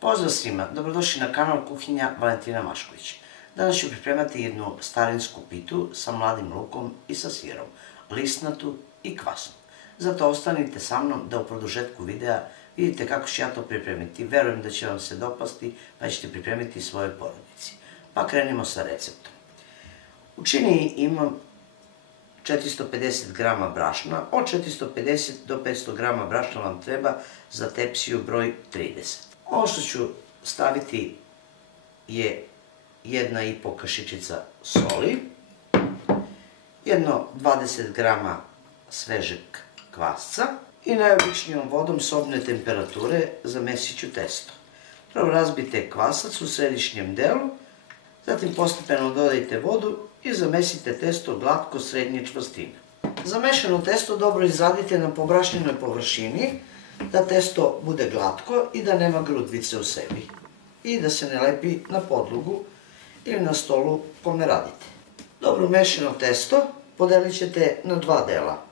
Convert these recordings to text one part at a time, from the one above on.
Pozdrav svima, dobrodošli na kanal Kuhinja Valentina Mašković. Danas ću pripremati jednu starinsku pitu sa mladim lukom i sa sirom, lisnatu i kvasnu. Zato ostanite sa mnom da u produžetku videa vidite kako ću ja to pripremiti. Verujem da će vam se dopasti pa ćete pripremiti svojoj porodici. Pa krenimo sa receptom. U činiji imam 450 g brašna, od 450 do 500 g brašna vam treba za tepsiju broj 30. Ovo što ću staviti je 1,5 kašičica soli, jedno 20 g svežeg kvasca i najobičnijom vodom sobne temperature zamesit ću testo. Prvo razbijte kvasac u središnjem delu, zatim postepeno dodajte vodu i zamesite testo glatko srednje čvrstine. Zamešano testo dobro izradite na pobrašnjenoj površini, da testo bude glatko i da nema grudvice u sebi i da se ne lepi na podlogu ili na stolu kome radite. Dobro umešano testo podelit ćete na dva dela.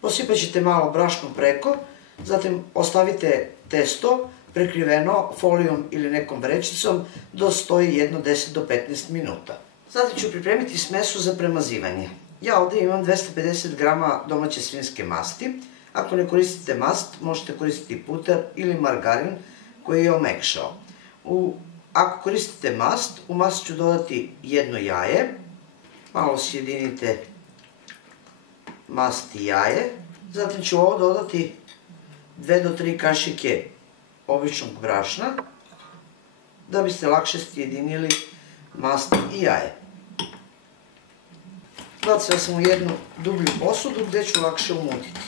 Posipat ćete malo brašno preko, zatim ostavite testo prekriveno folijom ili nekom vrećicom do stoji jedno 10 do 15 minuta. Zatim ću pripremiti smesu za premazivanje. Ja ovdje imam 250 g domaće svinjske masti. Ako ne koristite mast, možete koristiti puter ili margarin koji je omekšao. Ako koristite mast, u mast ću dodati jedno jaje. Malo sjedinite mast i jaje. Zatim ću ovo dodati 2 do 3 kašike običnog brašna, da biste lakše sjedinili mast i jaje. Bacila sam u jednu dublju posudu gdje ću lakše umutiti.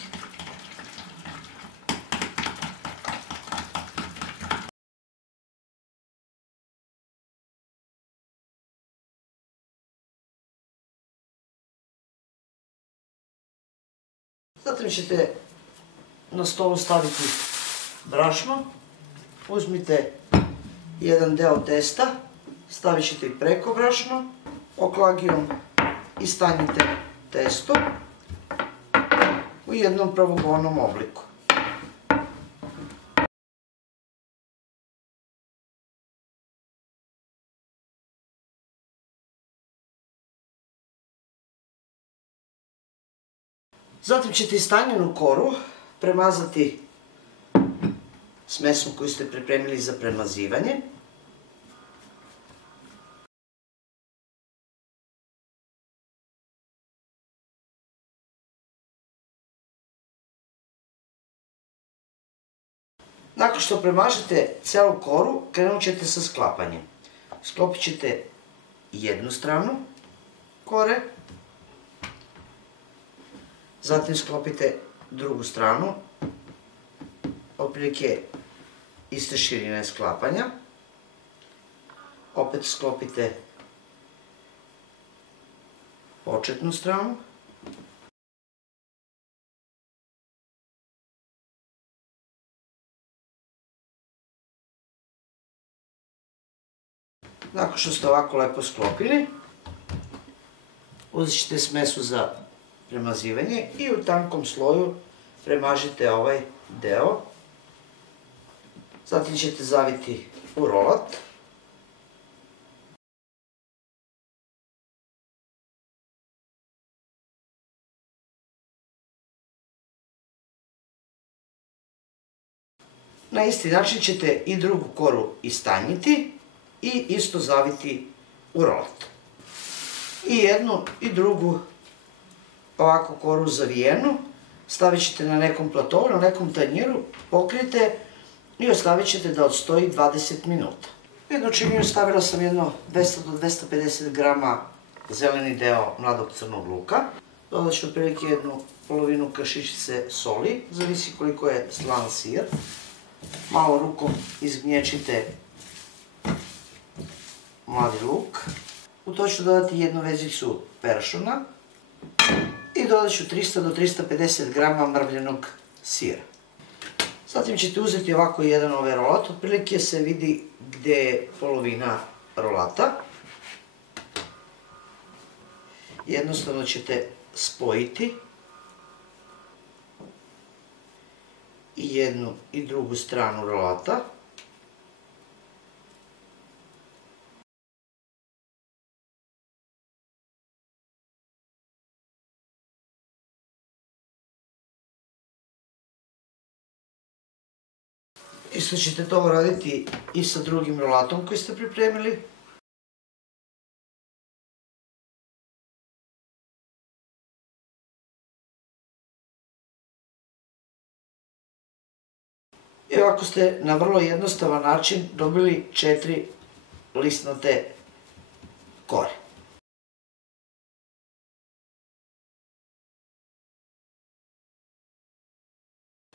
Zatim ćete na stolu staviti brašno, uzmite jedan deo testa, stavit ćete i preko brašno, oklagijom istanjite testo u jednom pravobolnom obliku. Zatim ćete istanjenu koru premazati smesom koju ste pripremili za premazivanje. Nakon što premažete celu koru, krenut ćete sa sklapanjem. Sklopit ćete jednu stranu kore, zatim sklopite drugu stranu, otprilike iste širine sklapanja, opet sklopite početnu stranu, nakon što ste ovako lepo sklopili, uzet ćete smesu za premazivanje i u tankom sloju premažite ovaj deo. Zatim ćete zaviti u rolat. Na isti način ćete i drugu koru istanjiti i isto zaviti u rolat. I jednu i drugu ovako koru zavijenu stavit ćete na nekom platovu, na nekom tanjiru, pokrijte i ostavit ćete da odstoji 20 minuta. U jednu činiju stavila sam jedno 200 do 250 g zeleni deo mladog crnog luka. Dodat ću otprilike jednu polovinu kašičice soli, zavisi koliko je slan sir. Malo rukom izgnječite mladi luk. U to ću dodati jednu vezicu peršuna i dodat ću 300 do 350 g mrvljenog sira. Zatim ćete uzeti ovako jedan ovaj rolat, otprilike se vidi gdje je polovina rolata. Jednostavno ćete spojiti i jednu i drugu stranu rolata. Isto ćete to raditi i sa drugim rolatom koji ste pripremili. I ovako ste na vrlo jednostavan način dobili 4 lisnate kore.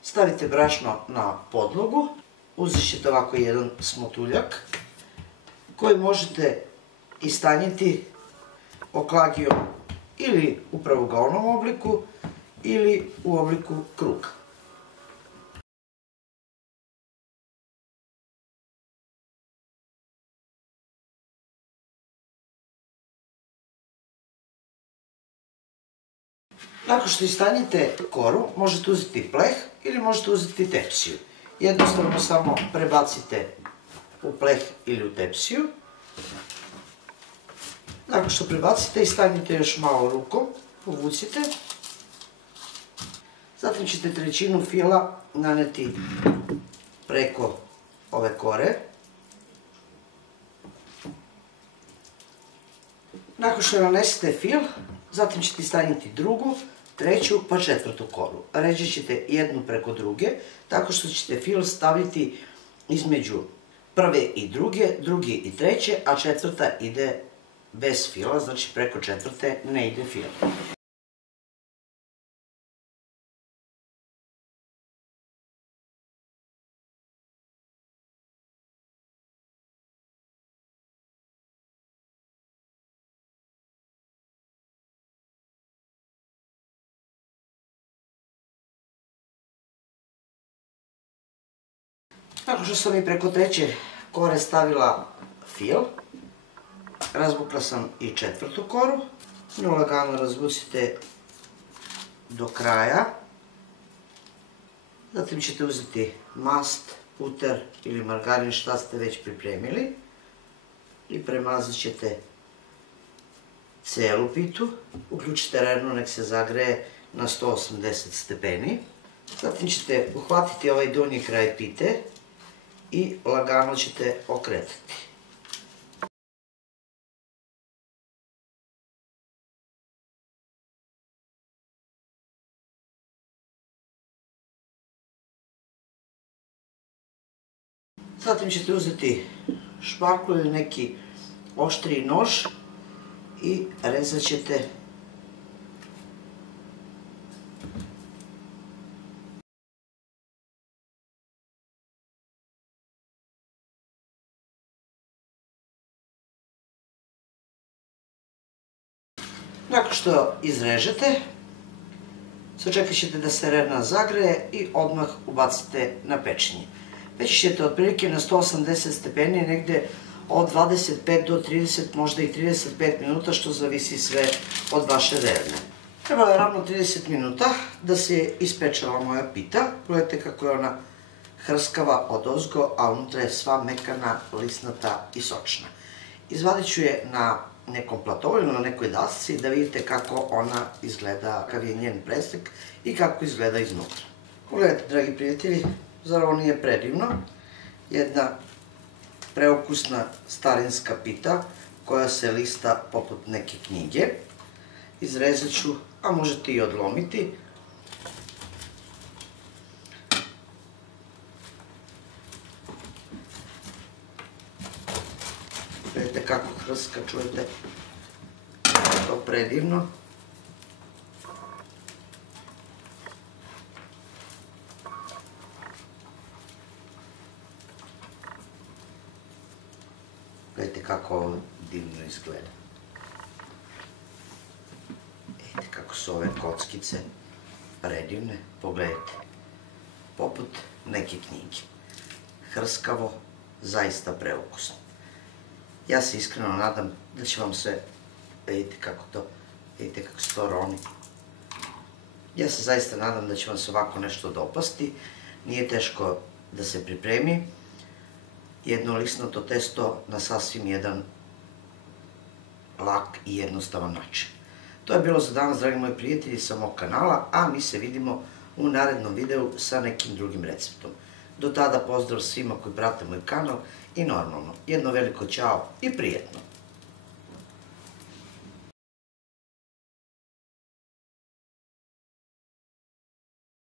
Stavite brašno na podlogu, uzet ćete ovako jedan smotuljak koji možete istanjiti oklagijom ili u pravogaonom obliku ili u obliku kruga. Nakon što istanjite koru, možete uzeti pleh ili možete uzeti tepsiju. Jednostavno samo prebacite u pleh ili u tepsiju. Nakon što prebacite, istanjite još malo rukom, povucite. Zatim ćete trećinu fila naneti preko ove kore. Nakon što nanesete fil, zatim ćete istanjiti drugu, treću pa četvrtu koru. Ređat ćete jednu preko druge, tako što ćete fil staviti između prve i druge i treće, a četvrta ide bez fila, znači preko četvrte ne ide fil. Nakon što sam i preko treće kore stavila fil, razvukla sam i četvrtu koru. Nju lagano razvucite do kraja. Zatim ćete uzeti mast, puter ili margarin, šta ste već pripremili, i premazat ćete celu pitu. Uključite rernu, nek se zagreje na 180 stepeni. Zatim ćete uhvatiti ovaj donji kraj pite i lagano ćete okretati. Zatim ćete uzeti špaklu ili neki oštriji nož i rezat ćete Nakon što izrežete, sačekat ćete da se rerna zagreje i odmah ubacite na pečenje. Peći ćete otprilike na 180 stepeni, negde od 25 do 30, možda i 35 minuta, što zavisi sve od vaše rerne. Trebalo je ravno 30 minuta da se ispečela moja pita. Pogledajte kako je ona hrskava odozgo, a unutra je sva mekana, lisnata i sočna. Izvadit ću je na nekom platovu ili na nekoj dasci da vidite kako ona izgleda, kakav je njen presek i kako izgleda iznutra. Pogledajte, dragi prijatelji, zar ovo nije predivno? Jedna preukusna starinska pita koja se lista poput neke knjige. Izrezat ću, a možete i odlomiti. Vidite kako hrska, čujete? To je predivno. Vidite kako ovo divno izgleda. Vidite kako su ove kockice predivne. Pogledajte. Poput neke knjige. Hrskavo, zaista preukusno. Ja se iskreno nadam da će vam se, vidite kako se to roni. Ja se zaista nadam da će vam se ovako nešto dopasti. Nije teško da se pripremi. Jedno lisnato testo na sasvim jedan lak i jednostavan način. To je bilo za danas, dragi moji prijatelji, sa mog kanala, a mi se vidimo u narednom videu sa nekim drugim receptom. Do tada pozdrav svima koji prate moj kanal i normalno, jedno veliko ćao i prijetno!